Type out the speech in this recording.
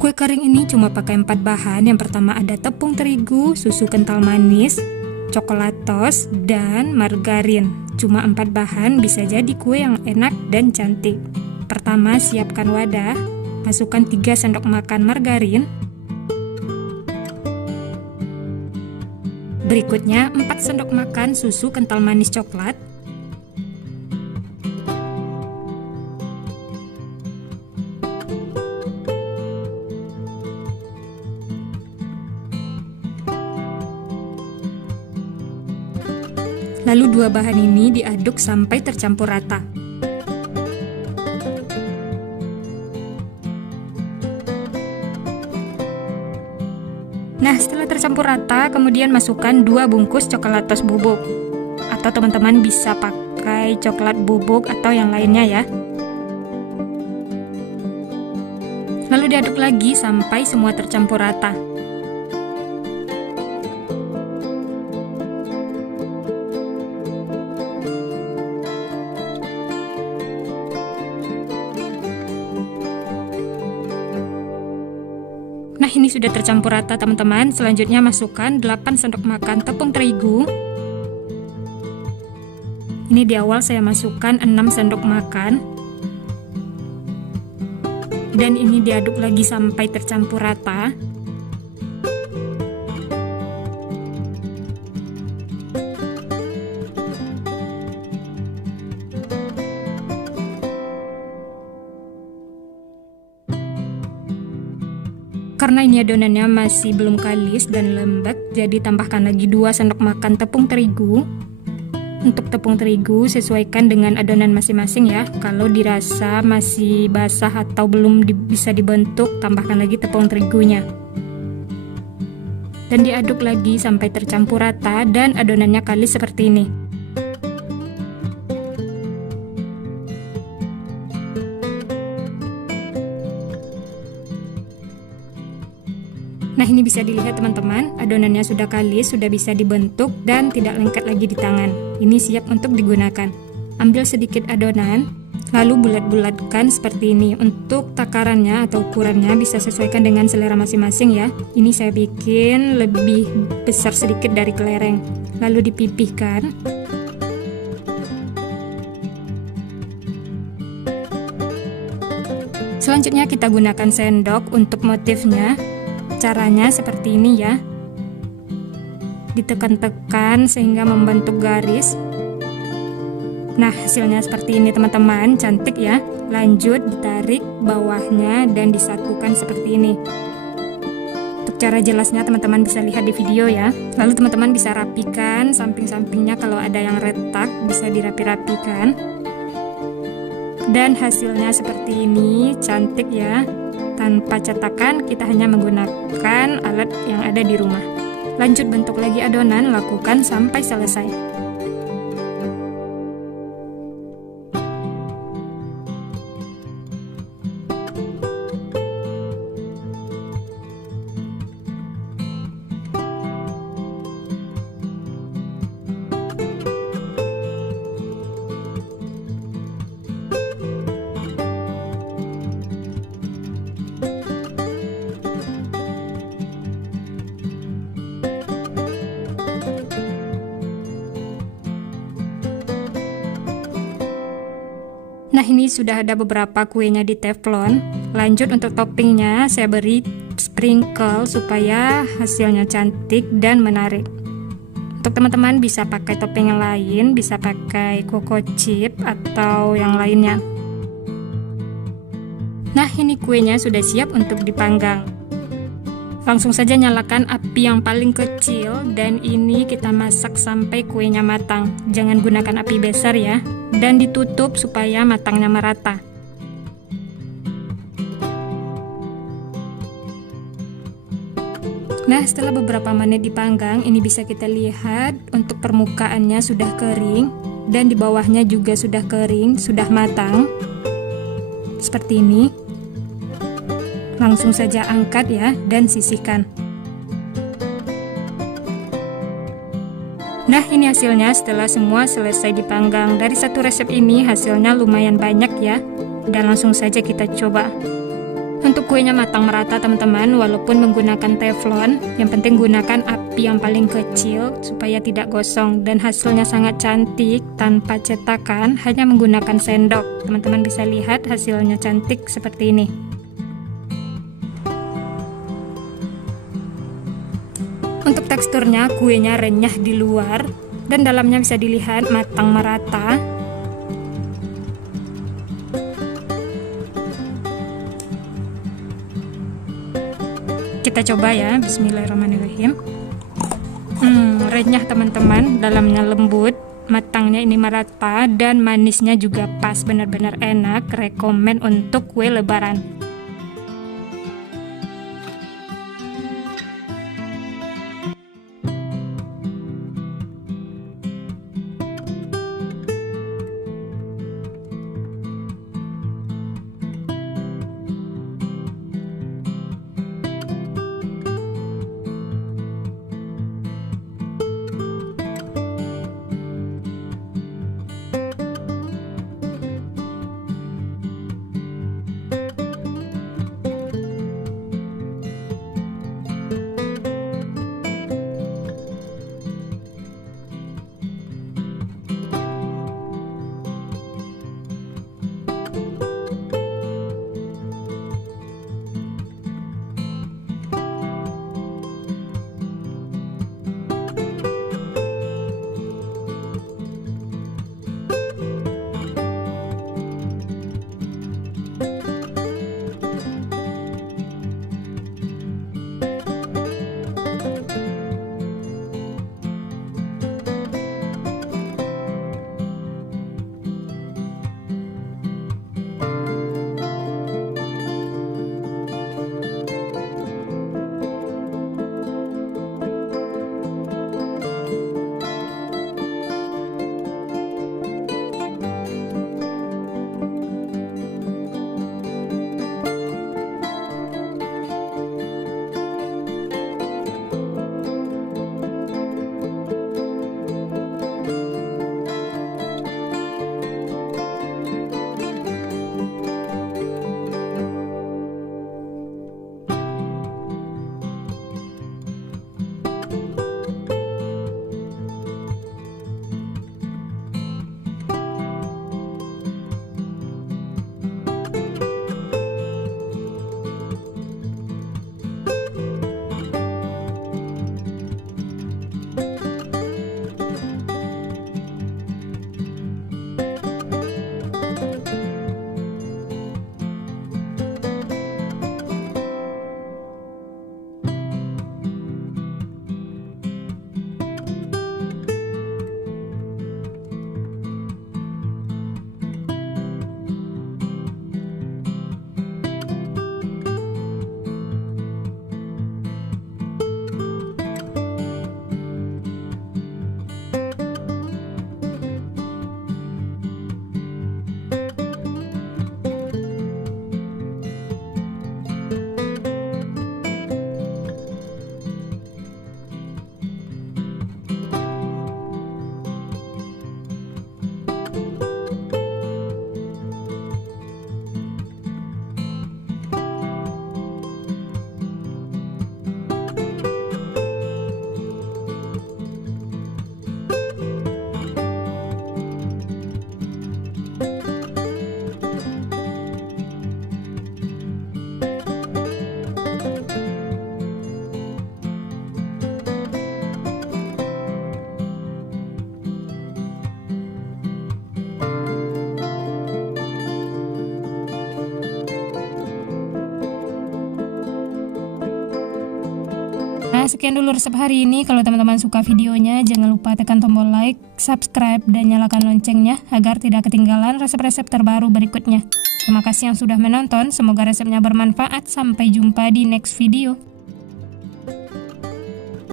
Kue kering ini cuma pakai 4 bahan. Yang pertama ada tepung terigu, susu kental manis, coklatos, dan margarin. Cuma 4 bahan bisa jadi kue yang enak dan cantik. Pertama, siapkan wadah, masukkan 3 sendok makan margarin. Berikutnya 4 sendok makan susu kental manis coklat. Lalu 2 bahan ini diaduk sampai tercampur rata. Nah, setelah tercampur rata, kemudian masukkan 2 bungkus coklatos bubuk. Atau teman-teman bisa pakai coklat bubuk atau yang lainnya ya. Lalu diaduk lagi sampai semua tercampur rata. Nah, ini sudah tercampur rata teman-teman. Selanjutnya masukkan 8 sendok makan tepung terigu. Ini di awal saya masukkan 6 sendok makan. Dan ini diaduk lagi sampai tercampur rata. Karena ini adonannya masih belum kalis dan lembek, jadi tambahkan lagi 2 sendok makan tepung terigu. Untuk tepung terigu sesuaikan dengan adonan masing-masing ya. Kalau dirasa masih basah atau belum bisa dibentuk, tambahkan lagi tepung terigunya. Dan diaduk lagi sampai tercampur rata dan adonannya kalis seperti ini. Nah, ini bisa dilihat teman-teman, adonannya sudah kalis, sudah bisa dibentuk dan tidak lengket lagi di tangan. Ini siap untuk digunakan. Ambil sedikit adonan, lalu bulat-bulatkan seperti ini. Untuk takarannya atau ukurannya bisa sesuaikan dengan selera masing-masing ya. Ini saya bikin lebih besar sedikit dari kelereng. Lalu dipipihkan. Selanjutnya kita gunakan sendok untuk motifnya. Caranya seperti ini ya. Ditekan-tekan sehingga membentuk garis. Nah, hasilnya seperti ini teman-teman, cantik ya. Lanjut ditarik bawahnya dan disatukan seperti ini. Untuk cara jelasnya teman-teman bisa lihat di video ya. Lalu teman-teman bisa rapikan samping-sampingnya, kalau ada yang retak bisa dirapi-rapikan. Dan hasilnya seperti ini, cantik ya. Tanpa cetakan, kita hanya menggunakan alat yang ada di rumah. Lanjut bentuk lagi adonan, lakukan sampai selesai. Nah, ini sudah ada beberapa kuenya di teflon. Lanjut untuk toppingnya, saya beri sprinkle supaya hasilnya cantik dan menarik. Untuk teman-teman bisa pakai topping yang lain, bisa pakai coco chip atau yang lainnya. Nah, ini kuenya sudah siap untuk dipanggang. Langsung saja nyalakan api yang paling kecil dan ini kita masak sampai kuenya matang. Jangan gunakan api besar ya. Dan ditutup supaya matangnya merata. Nah, setelah beberapa menit dipanggang, ini bisa kita lihat untuk permukaannya sudah kering dan di bawahnya juga sudah kering, sudah matang. Seperti ini. Langsung saja angkat ya dan sisihkan. Nah, ini hasilnya setelah semua selesai dipanggang. Dari satu resep ini hasilnya lumayan banyak ya. Dan langsung saja kita coba. Untuk kuenya matang merata teman-teman, walaupun menggunakan teflon, yang penting gunakan api yang paling kecil supaya tidak gosong, dan hasilnya sangat cantik tanpa cetakan, hanya menggunakan sendok. Teman-teman bisa lihat hasilnya cantik seperti ini. Untuk teksturnya, kuenya renyah di luar dan dalamnya bisa dilihat matang merata. Kita coba ya, bismillahirrahmanirrahim. Renyah teman-teman, dalamnya lembut, matangnya ini merata, dan manisnya juga pas, benar-benar enak. Rekomen untuk kue lebaran. Nah, sekian dulu resep hari ini. Kalau teman-teman suka videonya, jangan lupa tekan tombol like, subscribe, dan nyalakan loncengnya agar tidak ketinggalan resep-resep terbaru berikutnya. Terima kasih yang sudah menonton, semoga resepnya bermanfaat. Sampai jumpa di next video.